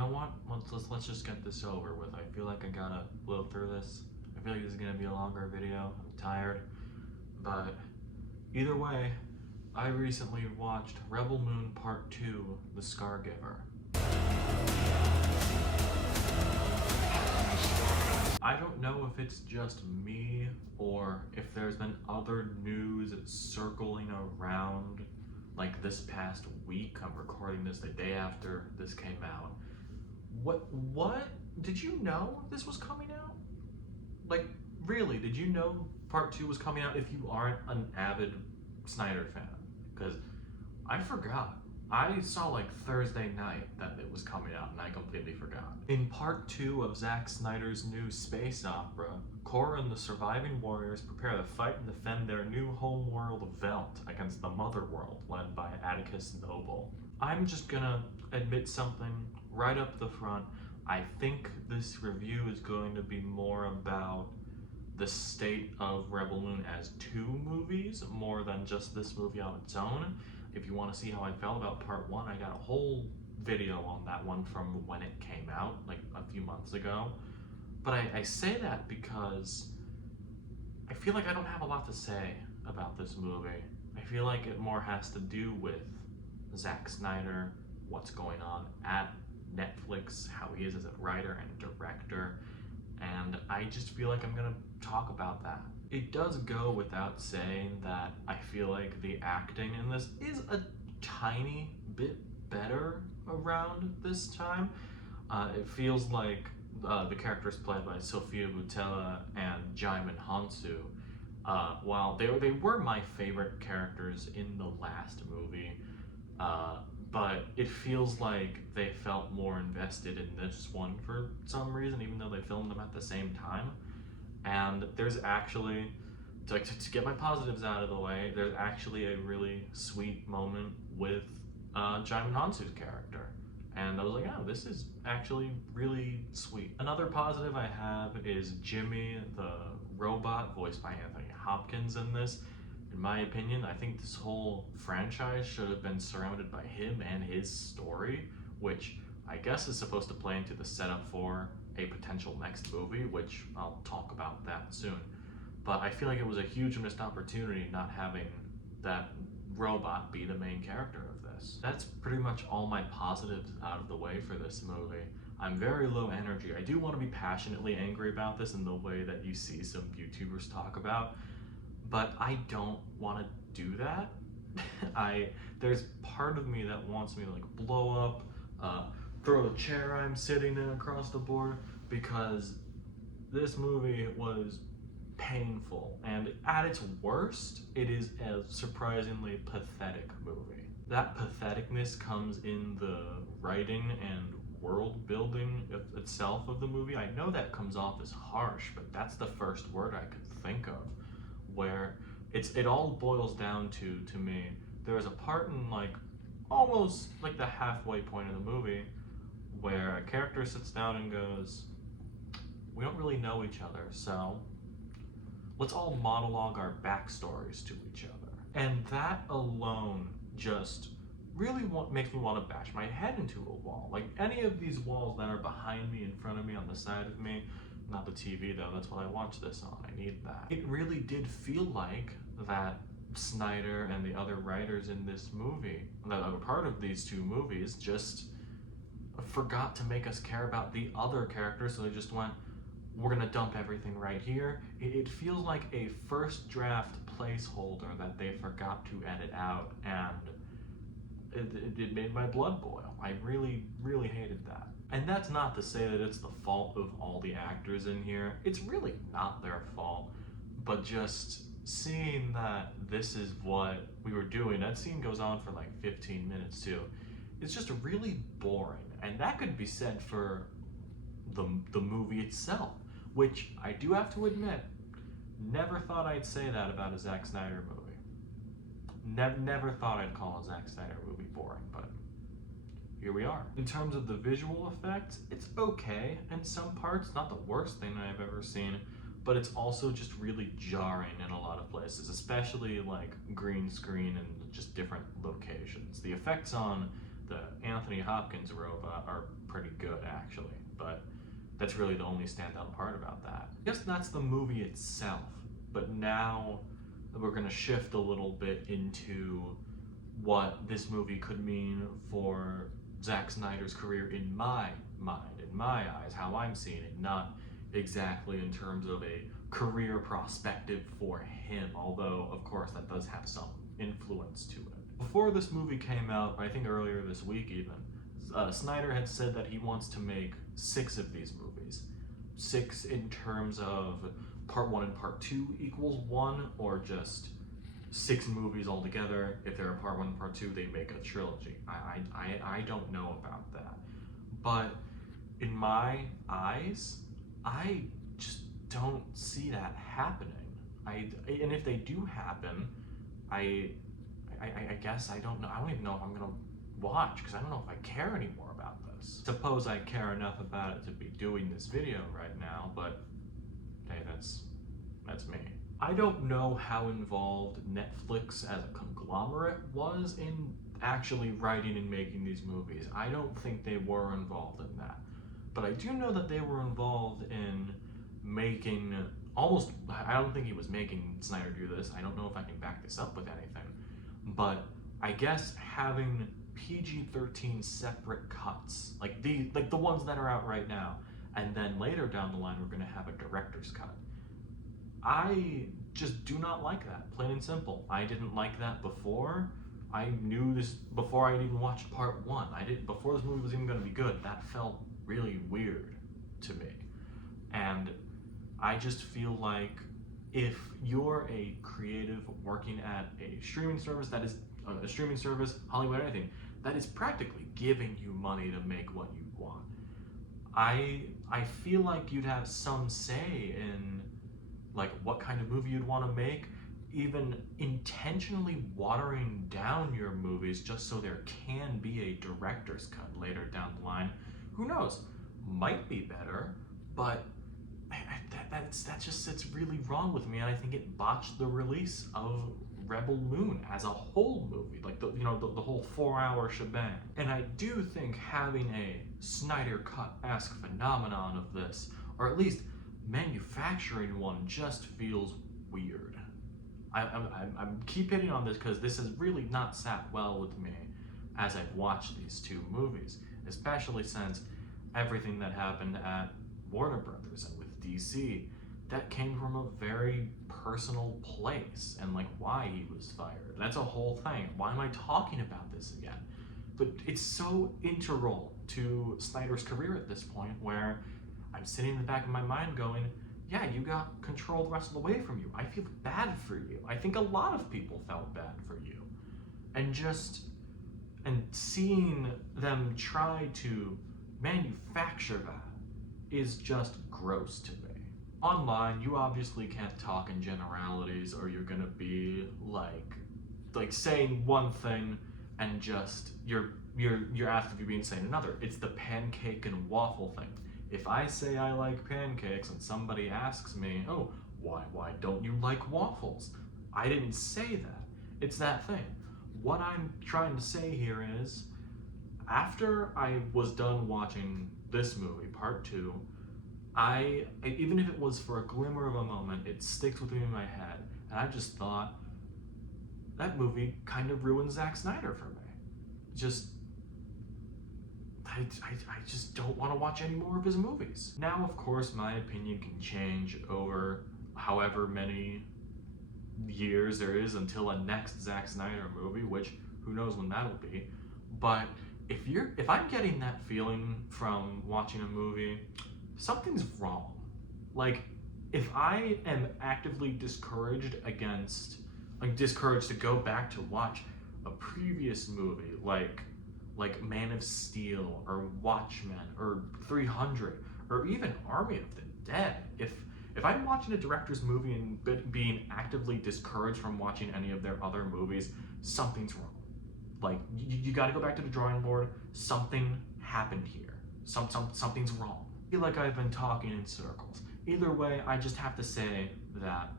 know what? Let's just get this over with. I feel like I gotta blow through this. I feel like this is gonna be a longer video. I'm tired. But either way, I recently watched Rebel Moon Part 2, The Scargiver. I don't know if it's just me or if there's been other news circling around like this past week. I'm recording this the day after this came out. What? Did you know this was coming out? Like, really, did you know Part 2 was coming out if you aren't an avid Snyder fan? Because I forgot. I saw like Thursday night that it was coming out and I completely forgot. In Part 2 of Zack Snyder's new space opera, Kora and the surviving warriors prepare to fight and defend their new homeworld Veldt against the Motherworld, led by Atticus Noble. I'm just gonna admit something right up the front. I think this review is going to be more about the state of Rebel Moon as two movies, more than just this movie on its own. If you want to see how I felt about Part 1, I got a whole video on that one from when it came out, like a few months ago. But I say that because I feel like I don't have a lot to say about this movie. I feel like it more has to do with Zack Snyder, what's going on at Netflix, how he is as a writer and director, and I just feel like I'm gonna talk about that. It does go without saying that I feel like the acting in this is a tiny bit better around this time. It feels like the characters played by Sofia, Boutella, and Djimon Hounsou, while they were my favorite characters in the last movie, but it feels like they felt more invested in this one for some reason, even though they filmed them at the same time. And there's actually, to get my positives out of the way, there's actually a really sweet moment with Djimon Hounsou's character. And I was like, oh, this is actually really sweet. Another positive I have is Jimmy, the robot, voiced by Anthony Hopkins in this. In my opinion, I think this whole franchise should have been surrounded by him and his story, which I guess is supposed to play into the setup for a potential next movie, which I'll talk about that soon. But I feel like it was a huge missed opportunity not having that robot be the main character of this. That's pretty much all my positives out of the way for this movie. I'm very low energy. I do want to be passionately angry about this in the way that you see some YouTubers talk about, but I don't want to do that. There's part of me that wants me to like blow up, throw the chair I'm sitting in across the board, because this movie was painful, and at its worst, it is a surprisingly pathetic movie. That patheticness comes in the writing and world building itself of the movie. I know that comes off as harsh, but that's the first word I could think of, where it all boils down to me. There's a part in like almost like the halfway point of the movie where a character sits down and goes, we don't really know each other, so let's all monologue our backstories to each other. And that alone just really makes me want to bash my head into a wall. Like any of these walls that are behind me, in front of me, on the side of me, not the TV though, that's what I watch this on, I need that. It really did feel like that Snyder and the other writers in this movie, that are part of these two movies, just forgot to make us care about the other characters, so they just went, we're gonna dump everything right here. It feels like a first draft placeholder that they forgot to edit out, and it made my blood boil. I really, really hated that. And that's not to say that it's the fault of all the actors in here. It's really not their fault, but just seeing that this is what we were doing, that scene goes on for like 15 minutes too. It's just really boring, and that could be said for the movie itself, which I do have to admit, never thought I'd say that about a Zack Snyder movie. Never thought I'd call a Zack Snyder movie boring, but here we are. In terms of the visual effects, it's okay in some parts, not the worst thing I've ever seen, but it's also just really jarring in a lot of places, especially like green screen and just different locations. The effects on the Anthony Hopkins robot are pretty good, actually, but that's really the only standout part about that. I guess that's the movie itself, but now we're gonna shift a little bit into what this movie could mean for Zack Snyder's career in my mind, in my eyes, how I'm seeing it, not exactly in terms of a career perspective for him, although of course that does have some influence to it. Before this movie came out, I think earlier this week even, Snyder had said that he wants to make 6 of these movies. 6 in terms of part 1 and part 2 equals 1, or just 6 movies altogether. If they're a part 1 and part 2, they make a trilogy. I don't know about that. But in my eyes, I just don't see that happening. And if they do happen, I guess I don't know. I don't even know if I'm gonna watch, because I don't know if I care anymore about this. Suppose I care enough about it to be doing this video right now, but hey, that's me. I don't know how involved Netflix as a conglomerate was in actually writing and making these movies. I don't think they were involved in that. But I do know that they were involved in making almost, I don't think he was making Snyder do this. I don't know if I can back this up with anything. But I guess having PG-13 separate cuts, like the ones that are out right now, and then later down the line we're gonna have a director's cut. I just do not like that, plain and simple. I didn't like that before. I knew this before I even watched part 1. Before this movie was even gonna be good. That felt really weird to me. And I just feel like if you're a creative working at a streaming service that is Hollywood, anything, that is practically giving you money to make what you want, I feel like you'd have some say in like what kind of movie you'd want to make, even intentionally watering down your movies just so there can be a director's cut later down the line. Who knows? Might be better, but that just sits really wrong with me, and I think it botched the release of Rebel Moon as a whole movie, like the whole 4-hour shebang. And I do think having a Snyder Cut-esque phenomenon of this, or at least manufacturing one, just feels weird. I'm keep hitting on this because this has really not sat well with me as I've watched these 2 movies, especially since everything that happened at Warner Brothers and with DC, that came from a very personal place, and like why he was fired. That's a whole thing. Why am I talking about this again? But it's so integral to Snyder's career at this point, where I'm sitting in the back of my mind going, yeah, you got control wrestled away from you. I feel bad for you. I think a lot of people felt bad for you. And seeing them try to manufacture that is just gross to me. Online, you obviously can't talk in generalities, or you're gonna be like saying one thing and just you're asked if you're being saying another. It's the pancake and waffle thing. If I say I like pancakes and somebody asks me, oh, why don't you like waffles? I didn't say that. It's that thing. What I'm trying to say here is, after I was done watching this movie, part 2, even if it was for a glimmer of a moment, it sticks with me in my head, and I just thought, that movie kind of ruined Zack Snyder for me. I just don't want to watch any more of his movies. Now, of course, my opinion can change over however many years there is until a next Zack Snyder movie, which who knows when that'll be. But if I'm getting that feeling from watching a movie, something's wrong. Like, if I am actively discouraged to go back to watch a previous movie, like Man of Steel or Watchmen or 300 or even Army of the Dead, if I'm watching a director's movie and being actively discouraged from watching any of their other movies, something's wrong. Like, you gotta go back to the drawing board. Something happened here. Something's wrong. I feel like I've been talking in circles. Either way, I just have to say that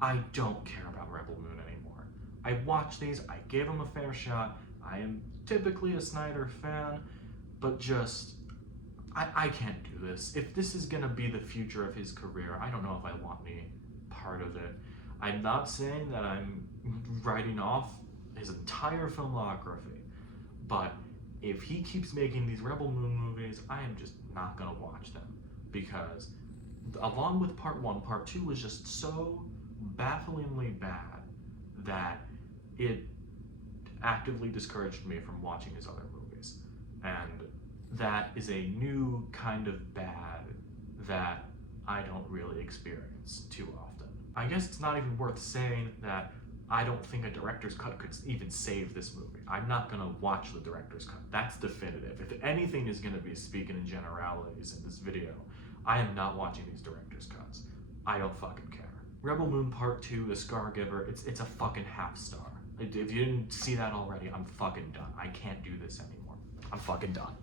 I don't care about Rebel Moon anymore. I watched these, I gave them a fair shot, I am typically a Snyder fan, but just, I can't do this. If this is gonna be the future of his career, I don't know if I want any part of it. I'm not saying that I'm writing off his entire filmography, but if he keeps making these Rebel Moon movies, I am just not gonna watch them, because along with part one, part two was just so bafflingly bad that it actively discouraged me from watching his other movies. And that is a new kind of bad that I don't really experience too often. I guess it's not even worth saying that I don't think a director's cut could even save this movie. I'm not gonna watch the director's cut. That's definitive. If anything is gonna be speaking in generalities in this video, I am not watching these director's cuts. I don't fucking care. Rebel Moon Part 2, The Scargiver, it's a fucking half star. If you didn't see that already, I'm fucking done. I can't do this anymore. I'm fucking done.